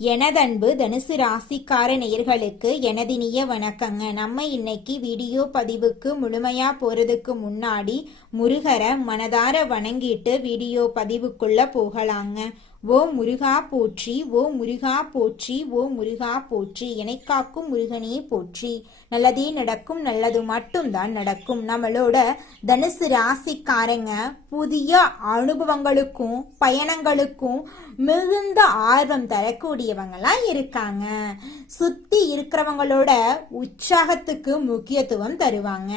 எனதன்பு தனுசு ராசிக்கார நேயர்களுக்கு எனதினிய வணக்கங்க. நம்ம இன்னைக்கு வீடியோ பதிவுக்கு முழுமையா போறதுக்கு முன்னாடி முருகரை மனதார வணங்கிட்டு வீடியோ பதிவுக்குள்ள போகலாங்க. ஓ முருகா போற்றி, ஓ முருகா போற்றி, ஓ முருகா போற்றி, காக்கும் முருகனே போற்றி. நல்லதே நடக்கும், நல்லது மட்டும்தான் நடக்கும். நம்மளோட தனுசு ராசிக்காரங்க புதிய அனுபவங்களுக்கும் பயணங்களுக்கும் மிகுந்த ஆர்வம் தரக்கூடியவங்களா இருக்காங்க. சுத்தி இருக்கிறவங்களோட உற்சாகத்துக்கு முக்கியத்துவம் தருவாங்க.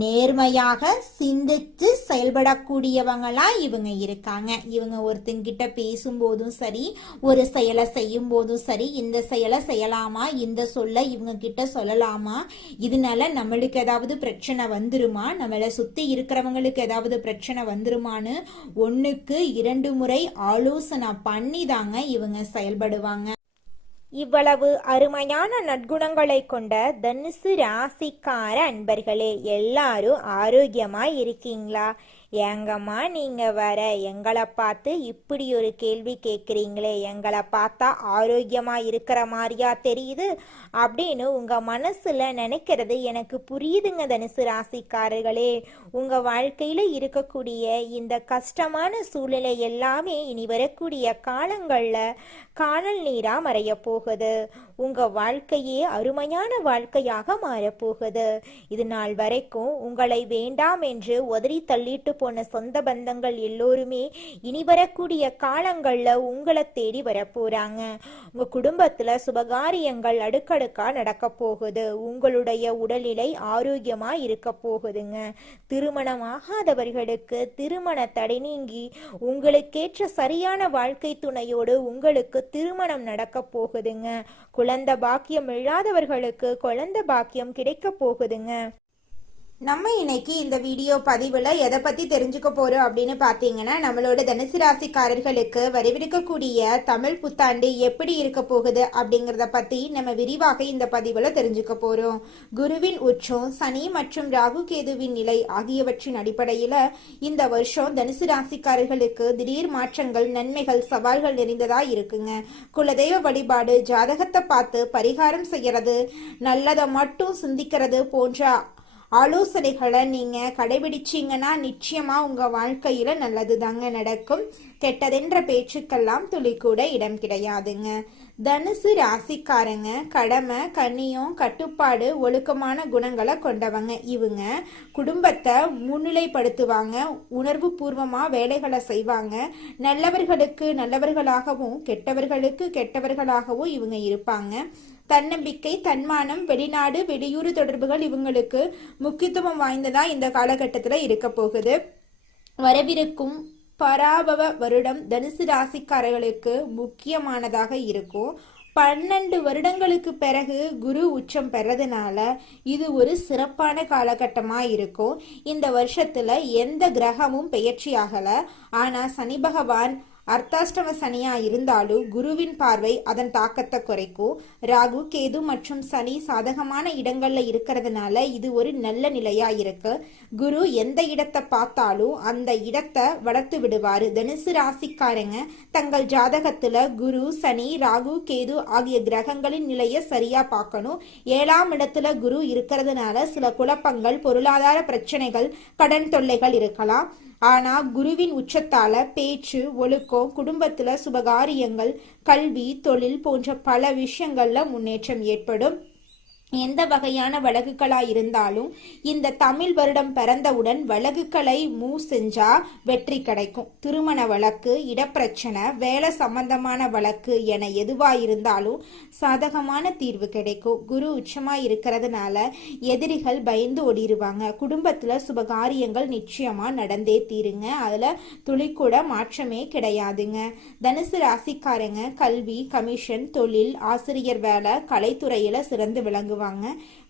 நேர்மையாக சிந்திச்சு செயல்படக்கூடியவங்களா இவங்க இருக்காங்க. இவங்க ஒருத்தங்கிட்ட பேசும்போதும் சரி, ஒரு செயலை செய்யும் போதும் சரி, இந்த செயலை செய்யலாமா, இந்த சொல்ல இவங்க கிட்ட சொல்லலாமா, இதனால நம்மளுக்கு ஏதாவது பிரச்சனை வந்துருமா, நம்மளை சுத்தி இருக்கிறவங்களுக்கு ஏதாவது பிரச்சனை வந்துருமான்னு 1க்கு 2 முறை ஆலோசனை பண்ணி தாங்க இவங்க செயல்படுவாங்க. இவ்வளவு அருமையான நற்குணங்களை கொண்ட தனுசு ராசிக்கார அன்பர்களே, எல்லாரும் ஆரோக்கியமா இருக்கீங்களா? ஏங்கம்மா நீங்க வர எங்களை பார்த்து இப்படி ஒரு கேள்வி கேட்குறீங்களே, எங்களை பார்த்தா ஆரோக்கியமா இருக்கிற மாதிரியா தெரியுது அப்படின்னு உங்க மனசுல நினைக்கிறது எனக்கு புரியுதுங்க. தனுசு ராசிக்காரர்களே, உங்க வாழ்க்கையில இருக்கக்கூடிய இந்த கஷ்டமான சூழ்நிலை எல்லாமே இனி வரக்கூடிய காலங்கள்ல காணல் நீரா மறைய போகுது. உங்க வாழ்க்கையே அருமையான வாழ்க்கையாக மாறப்போகுது. இது நாள் வரைக்கும் உங்களை வேண்டாம் என்று உதறி தள்ளிட்டு போன சொந்த பந்தங்கள் எல்லோருமே இனி வரக்கூடிய காலங்கள்ல உங்களை தேடி வரப்போறாங்க. உங்க குடும்பத்துல சுபகாரியங்கள் அடுக்கடுக்கா நடக்க போகுது. உங்களுடைய உடல்நிலை ஆரோக்கியமா இருக்க போகுதுங்க. திருமணம் ஆகாதவர்களுக்கு திருமண தடை நீங்கி உங்களுக்கேற்ற சரியான வாழ்க்கை துணையோடு உங்களுக்கு திருமணம் நடக்க போகுதுங்க. குழந்தை பாக்கியம் இல்லாதவர்களுக்கு குழந்தை பாக்கியம் கிடைக்க போகுதுங்க. நம்ம இன்னைக்கு இந்த வீடியோ பதிவுல எதை பத்தி தெரிஞ்சுக்க போறோம் அப்படின்னு பாத்தீங்கன்னா, நம்மளோட தனுசு ராசிக்காரர்களுக்கு வரவிருக்கக்கூடிய தமிழ் புத்தாண்டு எப்படி இருக்க போகுது அப்படிங்கறத பத்தி நம்ம விரிவாக இந்த பதிவுல தெரிஞ்சுக்க போறோம். குருவின் உச்சம், சனி மற்றும் ராகு கேதுவின் நிலை ஆகியவற்றின் அடிப்படையில இந்த வருஷம் தனுசு ராசிக்காரர்களுக்கு திடீர் மாற்றங்கள், நன்மைகள், சவால்கள் நிறைந்ததா இருக்குங்க. குலதெய்வ வழிபாடு, ஜாதகத்தை பார்த்து பரிகாரம் செய்யறது, நல்லதை மட்டும் சிந்திக்கிறது போன்ற ஆலோசனைகளை நீங்க கடைபிடிச்சீங்கன்னா நிச்சயமா உங்க வாழ்க்கையில நல்லது தாங்க நடக்கும். கெட்டதென்ற பேச்சுக்கெல்லாம் துளி கூட இடம் கிடையாதுங்க. தனுசு ராசிக்காரங்க கடமை, கண்ணியம், கட்டுப்பாடு, ஒழுக்கமான குணங்களை கொண்டவங்க. இவங்க குடும்பத்தை முன்னிலைப்படுத்துவாங்க, உணர்வு பூர்வமா வேலைகளை செய்வாங்க. நல்லவர்களுக்கு நல்லவர்களாகவும் கெட்டவர்களுக்கு கெட்டவர்களாகவும் இவங்க இருப்பாங்க. தன்னம்பிக்கை, தன்மானம், வெளிநாடு வெளியூர் தொடர்புகள் இவங்களுக்கு முக்கியத்துவம் வாய்ந்ததா இந்த காலகட்டத்தில் இருக்க போகுது. வரவிருக்கும் பராபவ வருடம் தனுசு ராசிக்காரர்களுக்கு முக்கியமானதாக இருக்கும். 12 வருடங்களுக்கு பிறகு குரு உச்சம் பெறதுனால இது ஒரு சிறப்பான காலகட்டமா இருக்கும். இந்த வருஷத்துல எந்த கிரகமும் பெயர்ச்சி ஆகல. ஆனா சனி பகவான் அர்த்தாஷ்டம சனியா இருந்தாலும் குருவின் பார்வை அதன் தாக்கத்தை குறைக்கும். ராகு, கேது மற்றும் சனி சாதகமான இடங்கள்ல இருக்கிறதுனால இது ஒரு நல்ல நிலையா இருக்கு. குரு எந்த இடத்தை பார்த்தாலும் அந்த இடத்தை வளர்த்து விடுவாரு. தனுசு ராசிக்காரங்க தங்கள் ஜாதகத்துல குரு, சனி, ராகு, கேது ஆகிய கிரகங்களின் நிலையை சரியா பார்க்கணும். 7ஆம் இடத்துல குரு இருக்கிறதுனால சில குழப்பங்கள், பொருளாதார பிரச்சனைகள், கடன் தொல்லைகள் இருக்கலாம். ஆனா குருவின் உச்சத்தால பேச்சு, ஒழுக்கம், குடும்பத்துல சுபகாரியங்கள், கல்வி, தொழில் போன்ற பல விஷயங்கள்ல முன்னேற்றம் ஏற்படும். எந்த வகையான வழக்குகளா இருந்தாலும் இந்த தமிழ் வருடம் பிறந்தவுடன் வழக்குகளை மூவ் செஞ்சா வெற்றி கிடைக்கும். திருமண வழக்கு, இடப்பிரச்சனை, வேலை சம்பந்தமான வழக்கு என எதுவா இருந்தாலும் சாதகமான தீர்வு கிடைக்கும். குரு உச்சமா இருக்கிறதுனால எதிரிகள் பயந்து ஓடிடுவாங்க. குடும்பத்துல சுபகாரியங்கள் நிச்சயமா நடந்தே தீருங்க. அதுல துளிக்கூட மாற்றமே கிடையாதுங்க. தனுசு ராசிக்காரங்க கல்வி, கமிஷன், தொழில், ஆசிரியர் வேலை, கலைத்துறையில சிறந்து விளங்குவாங்க.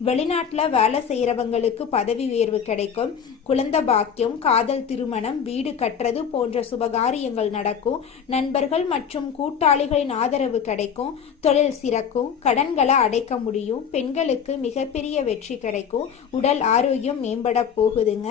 வெளிநாட்டுல வேலை செய்யறவங்களுக்கு பதவி உயர்வு கிடைக்கும். குழந்தை பாக்கியம், காதல், திருமணம், வீடு கட்டுறது போன்ற சுபகாரியங்கள் நடக்கும். நண்பர்கள் மற்றும் கூட்டாளிகளின் ஆதரவு கிடைக்கும். தொழில் சிறக்கும். கடன்களை அடைக்க முடியும். பெண்களுக்கு மிகப்பெரிய வெற்றி கிடைக்கும். உடல் ஆரோக்கியம் மேம்பட போகுதுங்க.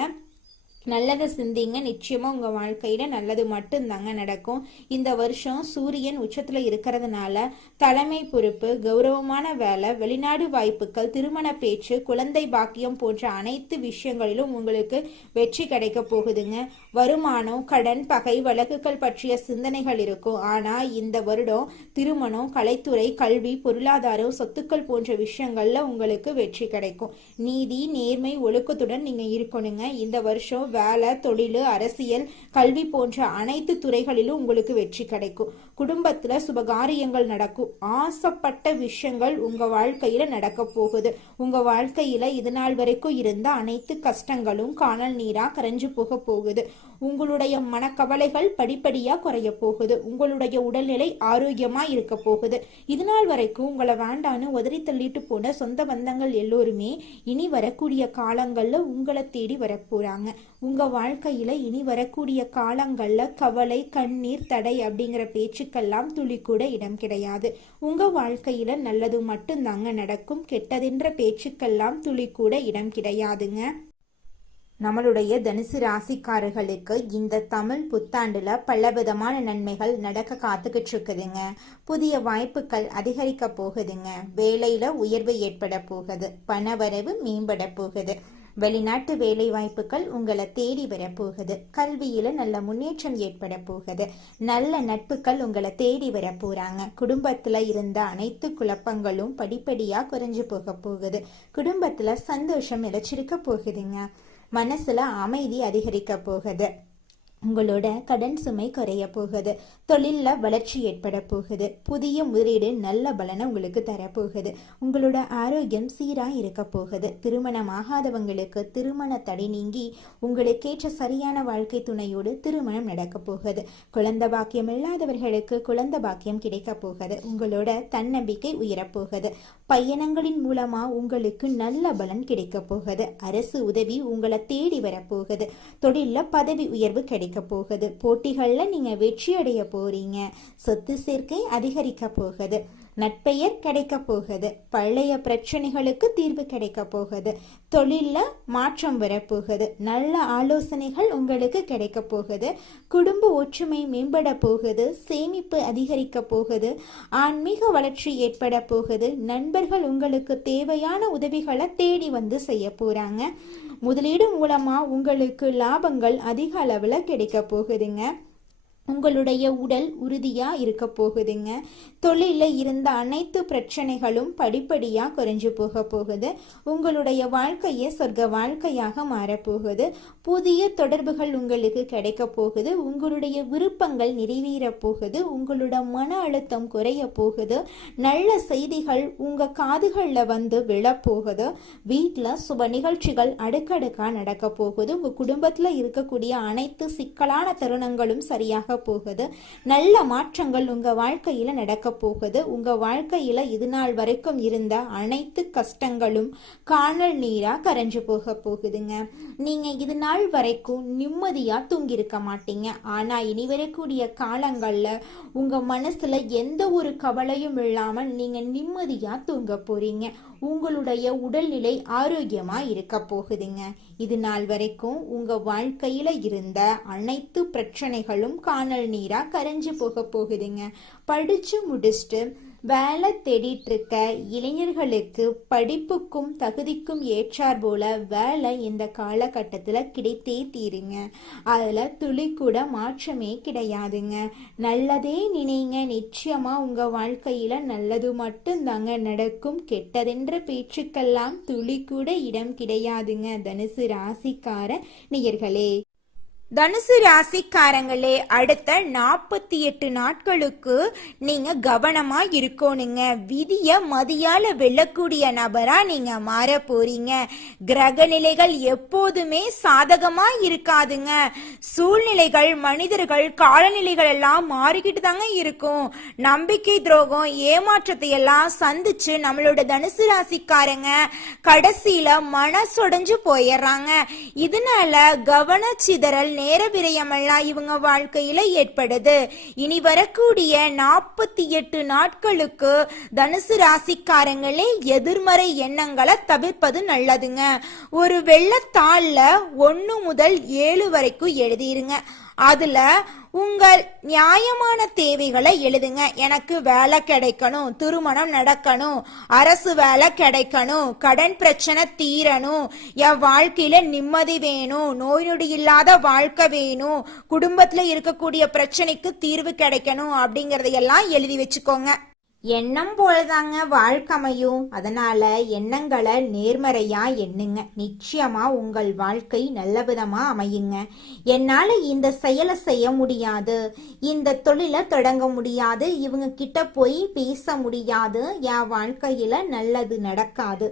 நல்லதை சிந்திங்க, நிச்சயமா உங்க வாழ்க்கையில நல்லது மட்டும்தாங்க நடக்கும். இந்த வருஷம் சூரியன் உச்சத்துல இருக்கிறதுனால தலைமை பொறுப்பு, கௌரவமான வேலை, வெளிநாடு வாய்ப்புகள், திருமண பேச்சு, குழந்தை பாக்கியம் போன்ற அனைத்து விஷயங்களிலும் உங்களுக்கு வெற்றி கிடைக்க போகுதுங்க. வருமானம், கடன், பகை, வழக்குகள் பற்றிய சிந்தனைகள் இருக்கும். ஆனா இந்த வருடம் திருமணம், கலைத்துறை, கல்வி, பொருளாதாரம், சொத்துக்கள் போன்ற விஷயங்கள்ல உங்களுக்கு வெற்றி கிடைக்கும். நீதி, நேர்மை, ஒழுக்கத்துடன் நீங்க இருக்கணுங்க. இந்த வருஷம் வேலை, தொழில், அரசியல், கல்வி போன்ற அனைத்து துறைகளிலும் உங்களுக்கு வெற்றி கிடைக்கும். குடும்பத்துல சுபகாரியங்கள் நடக்கும். ஆசைப்பட்ட விஷயங்கள் உங்க வாழ்க்கையில நடக்க போகுது. உங்க வாழ்க்கையில இது நாள் வரைக்கும் இருந்த அனைத்து கஷ்டங்களும் காணல் நீரா கரைஞ்சு போக போகுது. உங்களுடைய மனக்கவலைகள் படிப்படியா குறைய போகுது. உங்களுடைய உடல்நிலை ஆரோக்கியமா இருக்க போகுது. இது நாள் வரைக்கும் உங்களை வேண்டான்னு உதறி தள்ளிட்டு போன சொந்த பந்தங்கள் எல்லோருமே இனி வரக்கூடிய காலங்கள்ல உங்களை தேடி வரப்போறாங்க. உங்க வாழ்க்கையில இனி வரக்கூடிய காலங்கள்ல கவலை, கண்ணீர், தடை அப்படிங்கிற பேச்சுக்கெல்லாம் துளி கூட இடம் கிடையாது. உங்க வாழ்க்கையில நல்லது மட்டும்தாங்க நடக்கும். கெட்டதென்ற பேச்சுக்கெல்லாம் துளி கூட இடம் கிடையாதுங்க. நம்மளுடைய தனுசு ராசிக்காரர்களுக்கு இந்த தமிழ் புத்தாண்டுல பலவிதமான நன்மைகள் நடக்க காத்துக்கிட்டு இருக்குதுங்க. புதிய வாய்ப்புகள் அதிகரிக்க போகுதுங்க. வேலையில உயர்வு ஏற்பட போகுது. பணவரவு மேம்பட போகுது. வெளிநாட்டு வேலை வாய்ப்புகள் உங்களை தேடி வரப்போகுது. கல்வியில நல்ல முன்னேற்றம் ஏற்பட போகுது. நல்ல நட்புகள் உங்களை தேடி வர போறாங்க. குடும்பத்துல இருந்த அனைத்து குழப்பங்களும் படிப்படியா குறைஞ்சு போக போகுது. குடும்பத்துல சந்தோஷம் நிலைச்சிருக்க போகுதுங்க. மனசுல அமைதி அதிகரிக்க போகுது. உங்களோட கடன் சுமை குறைய போகுது. தொழில்ல வளர்ச்சி ஏற்பட போகுது. புதிய முதலீடு நல்ல பலனை உங்களுக்கு தரப்போகுது. உங்களோட ஆரோக்கியம் சீரா இருக்க போகுது. திருமணம் ஆகாதவங்களுக்கு திருமண தடை நீங்கி உங்களுக்கேற்ற சரியான வாழ்க்கை துணையோடு திருமணம் நடக்க போகுது. குழந்தை பாக்கியம் இல்லாதவர்களுக்கு குழந்தை பாக்கியம் கிடைக்க போகுது. உங்களோட தன்னம்பிக்கை உயரப்போகுது. பயணங்களின் மூலமா உங்களுக்கு நல்ல பலன் கிடைக்க போகுது. அரசு உதவி உங்களை தேடி வரப்போகுது. தொழில்ல பதவி உயர்வு கிடைக்க போகுது. போட்டிகள்ல நீங்க வெற்றி அடைய போறீங்க. சொத்து சேர்க்கை அதிகரிக்க போகுது. நட்பெயர் கிடைக்க போகுது. பழைய பிரச்சனைகளுக்கு தீர்வு கிடைக்க போகுது. தொழில்ல மாற்றம் வரப்போகுது. நல்ல ஆலோசனைகள் உங்களுக்கு கிடைக்க போகுது. குடும்ப ஒற்றுமை மேம்பட போகுது. சேமிப்பு அதிகரிக்க போகுது. ஆன்மீக வளர்ச்சி ஏற்பட போகுது. நண்பர்கள் உங்களுக்கு தேவையான உதவிகளை தேடி வந்து செய்ய போறாங்க. முதலீடு மூலமா உங்களுக்கு லாபங்கள் அதிக அளவுல கிடைக்க போகுதுங்க. உங்களுடைய உடல் உறுதியா இருக்க போகுதுங்க. தொழில இருந்த அனைத்து பிரச்சனைகளும் படிப்படியா குறைஞ்சு போக போகுது. உங்களுடைய வாழ்க்கையே சொர்க்க வாழ்க்கையாக மாறப்போகுது. புதிய தொடர்புகள் உங்களுக்கு கிடைக்க போகுது. உங்களுடைய விருப்பங்கள் நிறைவேற போகுது. உங்களோட மன அழுத்தம் குறைய போகுது. நல்ல செய்திகள் உங்க காதுகள்ல வந்து விழப்போகுது. வீட்டுல சுப நிகழ்ச்சிகள் அடுக்கடுக்கா நடக்க போகுது. உங்க குடும்பத்துல இருக்கக்கூடிய அனைத்து சிக்கலான தருணங்களும் சரியாக போகுது. நல்ல மாற்றங்கள் உங்க வாழ்க்கையில நடக்க போகுது. உங்க வாழ்க்கையில இது நாள் வரைக்கும் இருந்த அனைத்து கஷ்டங்களும் காணல் நீரா கரைஞ்சு போக போகுதுங்க. நீங்க இது நாள் வரைக்கும் நிம்மதியா தூங்கியிருக்க மாட்டீங்க. ஆனா இனி வரக்கூடிய காலங்கள்ல உங்க மனசுல எந்த ஒரு கவலையும் இல்லாமல் நீங்க நிம்மதியா தூங்க போறீங்க. உங்களுடைய உடல்நிலை ஆரோக்கியமா இருக்க போகுதுங்க. இது நாள் வரைக்கும் உங்க வாழ்க்கையில இருந்த அனைத்து பிரச்சனைகளும் காணல் நீரா கரைஞ்சு போக போகுதுங்க. படிச்சு முடிச்சுட்டு வேலை தேடிட்டு இருக்க இளைஞர்களுக்கு படிப்புக்கும் தகுதிக்கும் ஏற்றார் போல வேலை இந்த காலகட்டத்துல கிடைத்தே தீருங்க. அதுல துளி கூட மாற்றமே கிடையாதுங்க. நல்லதே நினைங்க. நிச்சயமா உங்க வாழ்க்கையில நல்லது மட்டும்தாங்க நடக்கும். கெட்டதென்ற பேச்சுக்கெல்லாம் துளி கூட இடம் கிடையாதுங்க. தனுசு ராசிக்கார நேயர்களே, தனுசு ராசிக்காரங்களே, அடுத்த 48 நாட்களுக்கு நீங்க கவனமா இருக்கணுங்க. விதிய மதியால வெல்லக்கூடிய நபரா நீங்க மாற போறீங்க. கிரக நிலைகள் எப்போதுமே சாதகமா இருக்காதுங்க. சூழ்நிலைகள், மனிதர்கள், காலநிலைகள் எல்லாம் மாறிக்கிட்டு தாங்க இருக்கும். நம்பிக்கை துரோகம், ஏமாற்றத்தை எல்லாம் சந்திச்சு நம்மளோட தனுசு ராசிக்காரங்க கடைசியில மனசொடைஞ்சு போயிடுறாங்க. இதனால கவனச்சிதறல் நேர விரயமெல்லாம் இவங்க வாழ்க்கையில ஏற்படுது. இனி வரக்கூடிய 48 நாட்களுக்கு தனுசு ராசிக்காரங்களே எதிர்மறை எண்ணங்களை தவிர்ப்பது நல்லதுங்க. ஒரு வெள்ளத்தாள்ல 1 முதல் 7 வரைக்கும் எழுதிருங்க. அதுல உங்கள் நியாயமான தேவைகளை எழுதுங்க. எனக்கு வேலை கிடைக்கணும், திருமணம் நடக்கணும், அரசு வேலை கிடைக்கணும், கடன் பிரச்சனை தீரணும், என் வாழ்க்கையில நிம்மதி வேணும், நோய் நொடி இல்லாத வாழ்க்கை வேணும், குடும்பத்துல இருக்கக்கூடிய பிரச்சனைக்கு தீர்வு கிடைக்கணும் அப்படிங்கறதையெல்லாம் எழுதி வச்சுக்கோங்க. எண்ணம் போலதாங்க வாழ்க்கை அமையும். அதனால எண்ணங்களை நேர்மறையா எண்ணுங்க. நிச்சயமா உங்கள் வாழ்க்கை நல்ல விதமா அமையுங்க. என்னால இந்த செயலை செய்ய முடியாது, இந்த தொழிலை தொடங்க முடியாது, இவங்க கிட்ட போய் பேச முடியாது, என் வாழ்க்கையில நல்லது நடக்காது,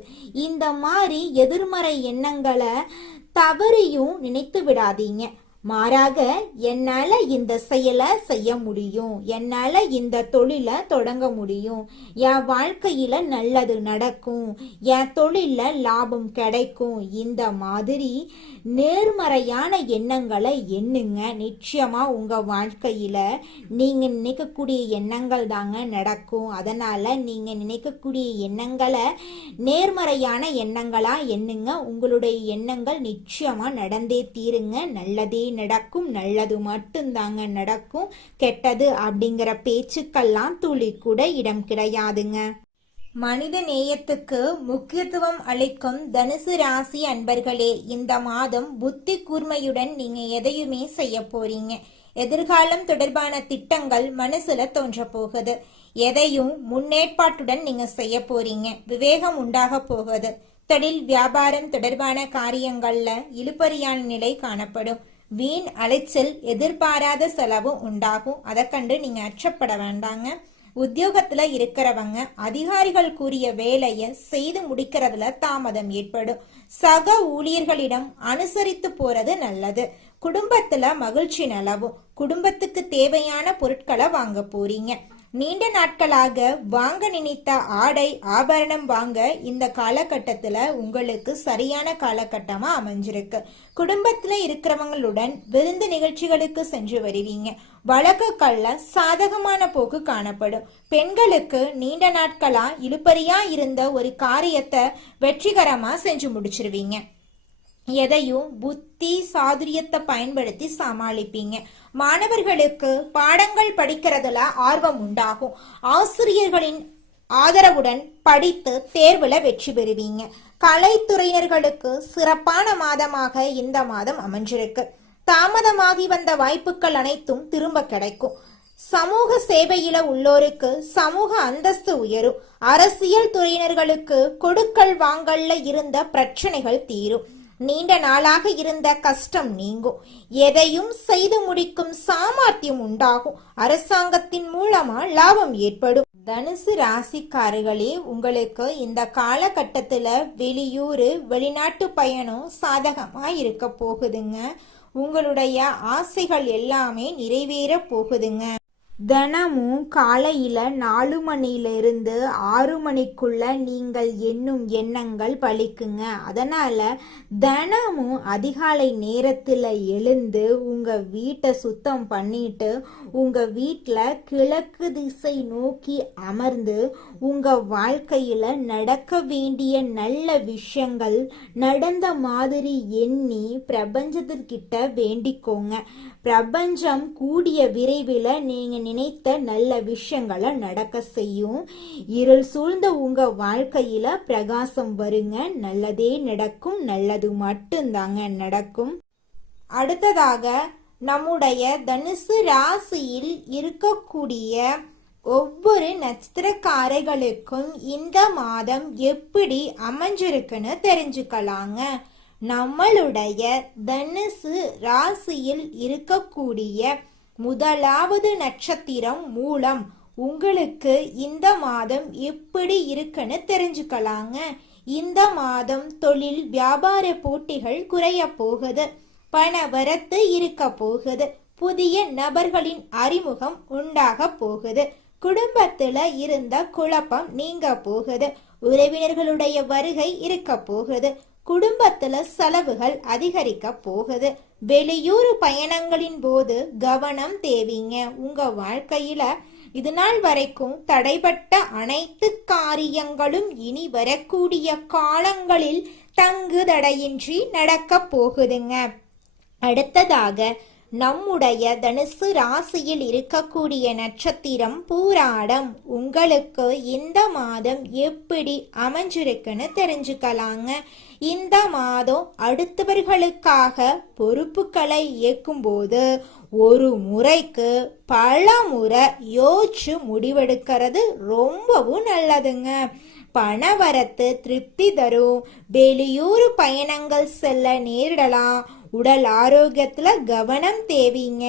இந்த மாதிரி எதிர்மறை எண்ணங்களை தவறியும் நினைத்து விடாதீங்க. மாறாக என்னால இந்த செயலை செய்ய முடியும், என்னால இந்த தொழிலை தொடங்க முடியும், என் வாழ்க்கையில நல்லது நடக்கும், என் தொழில லாபம் கிடைக்கும், இந்த மாதிரி நேர்மறையான எண்ணங்களை எண்ணுங்க. நிச்சயமா உங்க வாழ்க்கையில நீங்க நினைக்கக்கூடிய எண்ணங்கள் தாங்க நடக்கும். அதனால நீங்க நினைக்கக்கூடிய எண்ணங்களை நேர்மறையான எண்ணங்களா எண்ணுங்க. உங்களுடைய எண்ணங்கள் நிச்சயமா நடந்தே தீருங்க. நல்லதே நடக்கும், நல்லது மட்டும்தாங்க நடக்கும். கெட்டது அப்படிங்கிற பேச்சுக்கெல்லாம் துளி கூட இடம் கிடையாதுங்க. மனித நேயத்துக்கு முக்கியத்துவம் அளிக்கும் தனுசு ராசி அன்பர்களே, இந்த மாதம் புத்தி கூர்மையுடன் நீங்க எதையுமே செய்ய போறீங்க. எதிர்காலம் தொடர்பான திட்டங்கள் மனசுல தோன்ற போகுது. எதையும் முன்னேற்பாட்டுடன் நீங்க செய்ய போறீங்க. விவேகம் உண்டாக போகுது. தொழில் வியாபாரம் தொடர்பான காரியங்கள்ல இழுபறியான நிலை காணப்படும். வீண் அலைச்சல், எதிர்பாராத செலவு உண்டாகும். அதை கண்டு நீங்க அச்சப்பட வேண்டாங்க. உத்தியோகத்துல இருக்கிறவங்க அதிகாரிகள் கூறிய வேலையை செய்து முடிக்கிறதுல தாமதம் ஏற்படும். சக ஊழியர்களிடம் அனுசரித்து போறது நல்லது. குடும்பத்துல மகிழ்ச்சி நிலவும். குடும்பத்துக்கு தேவையான பொருட்களை வாங்க போறீங்க. நீண்ட நாட்களாக வாங்க நினைத்த ஆடை ஆபரணம் வாங்க இந்த காலகட்டத்துல உங்களுக்கு சரியான காலகட்டமா அமைஞ்சிருக்கு. குடும்பத்துல இருக்கிறவங்களுடன் விருந்து நிகழ்ச்சிகளுக்கு சென்று வருவீங்க. வழக்குகள்ல சாதகமான போக்கு காணப்படும். பெண்களுக்கு நீண்ட நாட்களா இழுபறியா இருந்த ஒரு காரியத்தை வெற்றிகரமா செஞ்சு முடிச்சிருவீங்க. எதையும் புத்தி சாதுரியத்தை பயன்படுத்தி சமாளிப்பீங்க. மாணவர்களுக்கு பாடங்கள் படிக்கிறதுல ஆர்வம் உண்டாகும். ஆசிரியர்களின் ஆதரவுடன் படித்து தேர்வுல வெற்றி பெறுவீங்க. கலைத்துறையினர்களுக்கு சிறப்பான மாதமாக இந்த மாதம் அமைஞ்சிருக்கு. தாமதமாகி வந்த வாய்ப்புகள் அனைத்தும் திரும்ப கிடைக்கும். சமூக சேவையில உள்ளோருக்கு சமூக அந்தஸ்து உயரும். அரசியல் துறையினர்களுக்கு கொடுக்கல் வாங்கல்ல இருந்த பிரச்சனைகள் தீரும். நீண்ட நாளாக இருந்த கஷ்டம் நீங்கும். எதையும் செய்து முடிக்கும் சாமர்த்தியம் உண்டாகும். அரசாங்கத்தின் மூலமா லாபம் ஏற்படும். தனுசு ராசிக்காரர்களே, உங்களுக்கு இந்த காலகட்டத்துல வெளியூர் வெளிநாட்டு பயணம் சாதகமா இருக்க போகுதுங்க. உங்களுடைய ஆசைகள் எல்லாமே நிறைவேற போகுதுங்க. தினமும் காலையில 4 மணியிலிருந்து 6 மணிக்குள்ள நீங்கள் எண்ணும் எண்ணங்கள் பலிக்குங்க. அதனால தினமும் அதிகாலை நேரத்துல எழுந்து உங்க வீட்டை சுத்தம் பண்ணிட்டு உங்க வீட்டுல கிழக்கு திசை நோக்கி அமர்ந்து உங்க வாழ்க்கையில நடக்க வேண்டிய நல்ல விஷயங்கள் நடந்த மாதிரி எண்ணி பிரபஞ்சத்திற்கிட்ட வேண்டிக்கோங்க. பிரபஞ்சம் கூடிய விரைவில் நீங்க நினைத்த நல்ல விஷயங்களை நடக்க செய்யும். இருள் சூழ்ந்த உங்க வாழ்க்கையில பிரகாசம் வருங்க. நல்லதே நடக்கும், நல்லது மட்டும்தாங்க நடக்கும். அடுத்ததாக நம்முடைய தனுசு ராசியில் இருக்கக்கூடிய ஒவ்வொரு நட்சத்திரக்காரர்களுக்கும் இந்த மாதம் எப்படி அமைஞ்சிருக்குன்னு தெரிஞ்சுக்கலாங்க. நம்மளுடைய தனுசு ராசியில் இருக்கக்கூடிய முதலாவது நட்சத்திரம் மூலம் உங்களுக்கு இந்த மாதம் எப்படி இருக்குன்னு தெரிஞ்சுக்கலாங்க. இந்த மாதம் தொழில் வியாபார போட்டிகள் குறைய போகுது. பண வரத்து இருக்க போகுது. புதிய நபர்களின் அறிமுகம் உண்டாக போகுது. குடும்பத்துல இருந்த குழப்பம் நீங்க போகுது. உறவினர்களுடைய வருகை இருக்க போகுது. குடும்பத்துல செலவுகள் அதிகரிக்க போகுது. வெளியூர் பயணங்களின் போது கவனம் தேவைங்க. உங்க வாழ்க்கையில இது நாள் வரைக்கும் தடைபட்ட அனைத்து காரியங்களும் இனி வரக்கூடிய காலங்களில் தங்கு தடையின்றி நடக்க போகுதுங்க. அடுத்ததாக நம்முடைய தனுசு ராசியில் இருக்கக்கூடிய நட்சத்திரம் பூராடம். உங்களுக்கு இந்த மாதம் எப்படி அமைஞ்சிருக்குன்னு தெரிஞ்சுக்கலாங்க. இந்த மாதம் அடுத்தவர்களுக்காக பொறுப்புகளை இயக்கும்போது ஒரு முறைக்கு பல முறை யோசிச்சு முடிவெடுக்கிறது ரொம்பவும் நல்லதுங்க. பணவரத்து திருப்தி தரும். வெளியூர் பயணங்கள் செல்ல நேரிடலாம். உடல் ஆரோக்கியத்துல கவனம் தேவைங்க.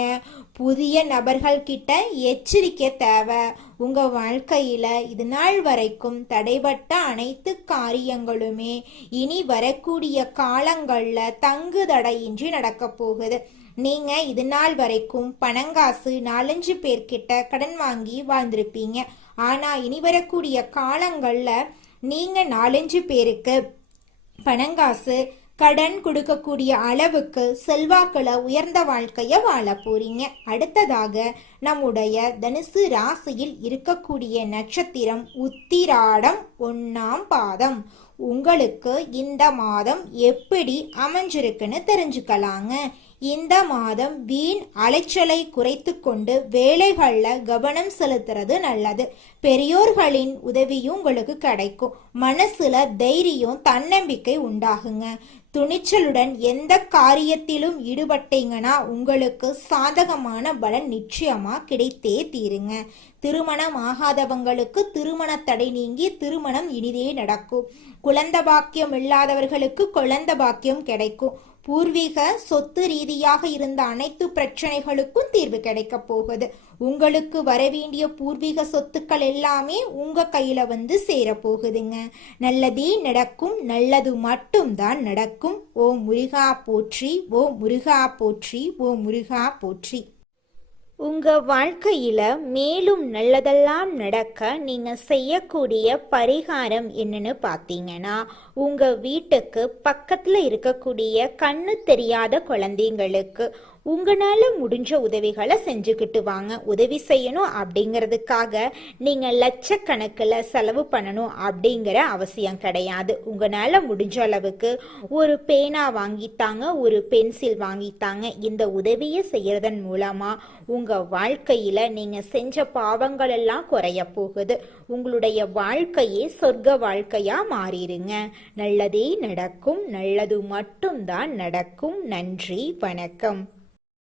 புதிய நபர்கள் கிட்ட எச்சரிக்கை தேவை. உங்க வாழ்க்கையில இது நாள் வரைக்கும் தடைபட்ட அனைத்து காரியங்களுமே இனி வரக்கூடிய காலங்கள்ல தங்கு தடையின்றி நடக்க போகுது. நீங்க இது நாள் வரைக்கும் பணங்காசு 4-5 பேர்கிட்ட கடன் வாங்கி வாழ்ந்திருப்பீங்க. ஆனா இனி வரக்கூடிய காலங்கள்ல நீங்க 4-5 பேருக்கு பணங்காசு கடன் கொடுக்கக்கூடிய அளவுக்கு செல்வாக்குல உயர்ந்த வாழ்க்கைய வாழ போறீங்க. அடுத்ததாக நம்முடைய தனுசு ராசியில் இருக்கக்கூடிய நட்சத்திரம் உத்திராடம் 1ஆம் பாதம். உங்களுக்கு இந்த மாதம் எப்படி அமைஞ்சிருக்குன்னு தெரிஞ்சுக்கலாங்க. இந்த மாதம் வீண் அலைச்சலை குறைத்து கொண்டு வேலைகள்ல கவனம் செலுத்துறது நல்லது. பெரியோர்களின் உதவியும் உங்களுக்கு கிடைக்கும். மனசுல தைரியம் தன்னம்பிக்கை உண்டாகுங்க. துணிச்சலுடன் எந்த காரியத்திலும் ஈடுபட்டீங்கன்னா உங்களுக்கு சாதகமான பலன் நிச்சயமா கிடைத்தே தீருங்க. திருமணம் ஆகாதவங்களுக்கு திருமண தடை நீங்கி திருமணம் இனிதே நடக்கும். குழந்தை பாக்கியம் இல்லாதவர்களுக்கு குழந்தை பாக்கியம் கிடைக்கும். பூர்வீக சொத்து ரீதியாக இருந்த அனைத்து பிரச்சனைகளுக்கும் தீர்வு கிடைக்க போகுது. உங்களுக்கு வரவேண்டிய பூர்வீக சொத்துக்கள் எல்லாமே உங்க கையில வந்து சேர போகுதுங்க. நல்லதே நடக்கும். நல்லது மட்டும்தான் நடக்கும். ஓம் முருகா போற்றி, ஓம் முருகா போற்றி, ஓம் முருகா போற்றி. உங்க வாழ்க்கையில மேலும் நல்லதெல்லாம் நடக்க நீங்க செய்யக்கூடிய பரிகாரம் என்னன்னு பார்த்தீங்கன்னா, உங்க வீட்டுக்கு பக்கத்துல இருக்கக்கூடிய கண்ணு தெரியாத குழந்தைங்களுக்கு உங்களால முடிஞ்ச உதவிகளை செஞ்சுக்கிட்டு வாங்க. உதவி செய்யணும் அப்படிங்கிறதுக்காக நீங்க லட்சக்கணக்கில் செலவு பண்ணணும் அப்படிங்கிற அவசியம் கிடையாது. உங்களால முடிஞ்ச அளவுக்கு ஒரு பேனா வாங்கித்தாங்க, ஒரு பென்சில் வாங்கித்தாங்க. இந்த உதவியை செய்யறதன் மூலமா உங்க வாழ்க்கையில நீங்க செஞ்ச பாவங்கள் எல்லாம் குறைய போகுது. உங்களுடைய வாழ்க்கையே சொர்க்க வாழ்க்கையா மாறிடுங்க. நல்லதே நடக்கும். நல்லது மட்டும்தான் நடக்கும். நன்றி, வணக்கம்.